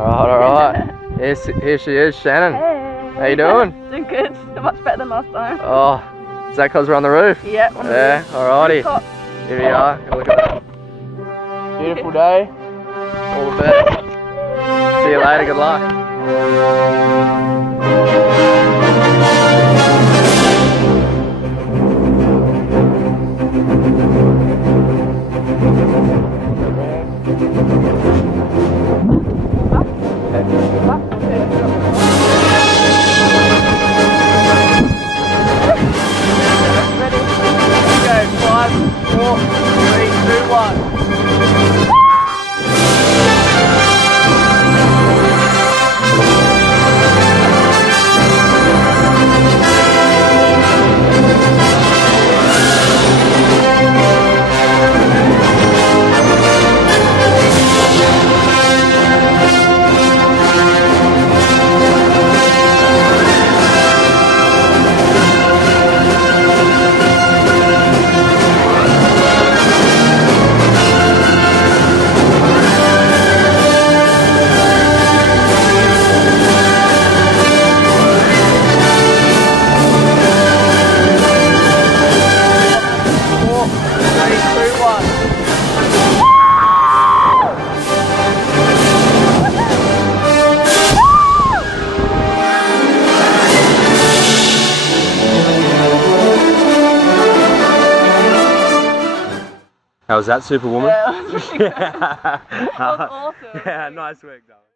Alright. Here she is, Shannon. Hey. How you doing? Doing good. Much better than last time. Oh, is that because we're on the roof? Yeah. Yeah, alrighty. Top. Here we are. Look at that. Beautiful day. All the best. See you later. Good luck. How was that, Superwoman? Yeah, that was awesome. Yeah, nice work, darling.